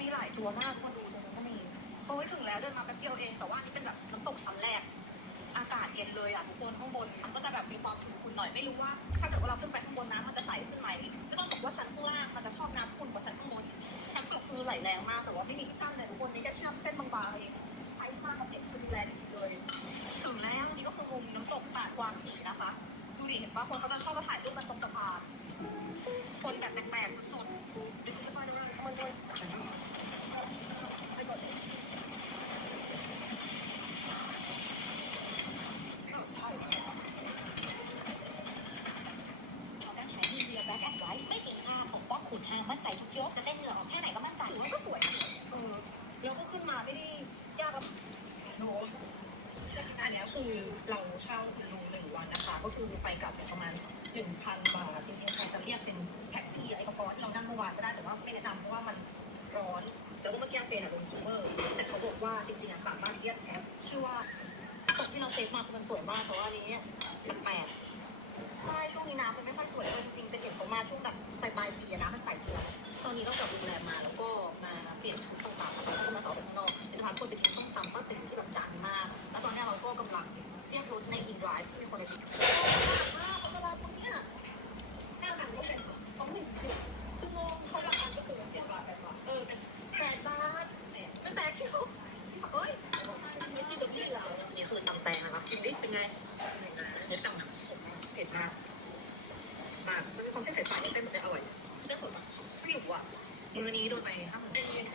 มีหลายตัวมากมาดูตรงนั้นก็มีโอ้ยถึงแล้วเดินมาแป๊บเดียวเอง แต่ว่านี่เป็นแบบน้ำตกชั้นแรก อากาศเย็นเลยอะทุกคนข้างบน มันก็จะแบบมีความขุ่นๆหน่อย ไม่รู้ว่า ถ้าเกิดว่าเราขึ้นไปข้างบนน้ำมันจะใสขึ้นไหมไม่ต้องบอกว่าชั้นข้างล่างมันจะชอบน้ำขุ่นกว่าชั้นข้างบนชั้นข้างคือไหลแรงมาก แต่ว่าไม่มีที่กั้นเลยทุกคนนี่แค่เชื่อมเส้นบางๆเองไอ้มากกับเด็กคือแรงเลยถึงแล้วนี่ก็คือมุมน้ำตกตาดกวางสีนะคะ ดูดิเห็นปะคนเขาจะชอบมาถ่ายรูปกันตรงสะพานคนแบบแปลกๆสุดๆ This is the final round. เขาตั้งใช้มีเรียแบ็กแอดไว้ไม่ทิ้งค่าปกป้องขุนหางมั่นใจทุกยกจะเต้นเหงื่อกแค่ไหนก็มั่นใจถือว่าก็สวยเออแล้วก็ขึ้นมาไม่ได้ยากลำโนอันนี้คือเราเช่าคุณลุงหนึ่งวันนะคะ ก็คือไปกลับประมาณหนึ่งพันบาทจริงๆใครจะเรียกเป็น ทีไอ้กระป๋อที่เรานั่งเมื่อวานก็ได้แต่ว่าไม่แนะนำเพราะว่ามันร้อนแล้วก็เมื่อกี้เป็นอะลงซูเมอร์แต่เขาบอกว่าจริงๆอะสามารถเรียกแอปชื่อว่าตกที่เราเซฟมาคือมันสวยมากแต่ว่าอันนี้มันแปลกใช่ช่วงนี้น้ำมันไม่ค่อยสวยเลยจริงๆเป็นเห็นเขามาช่วงแบบปลายปีอะน้ำมันใสเกลือตอนนี้ก็กลับโรงแรมมาแล้วก็มาเปลี่ยนชุดต่างๆแล้วก็มาต่อไปข้างนอกจะพาคนไปกินส้มตำป้าติ๋วที่แบบดังมาก แล้วตอนนี้เราก็กำลังเรียกรถในอินดรายที่มีคนไป แส่ชาเเต้นมันอร่อยเต้นสดปะไม่รู้อะมือนี้โดนไปห้าหมื่น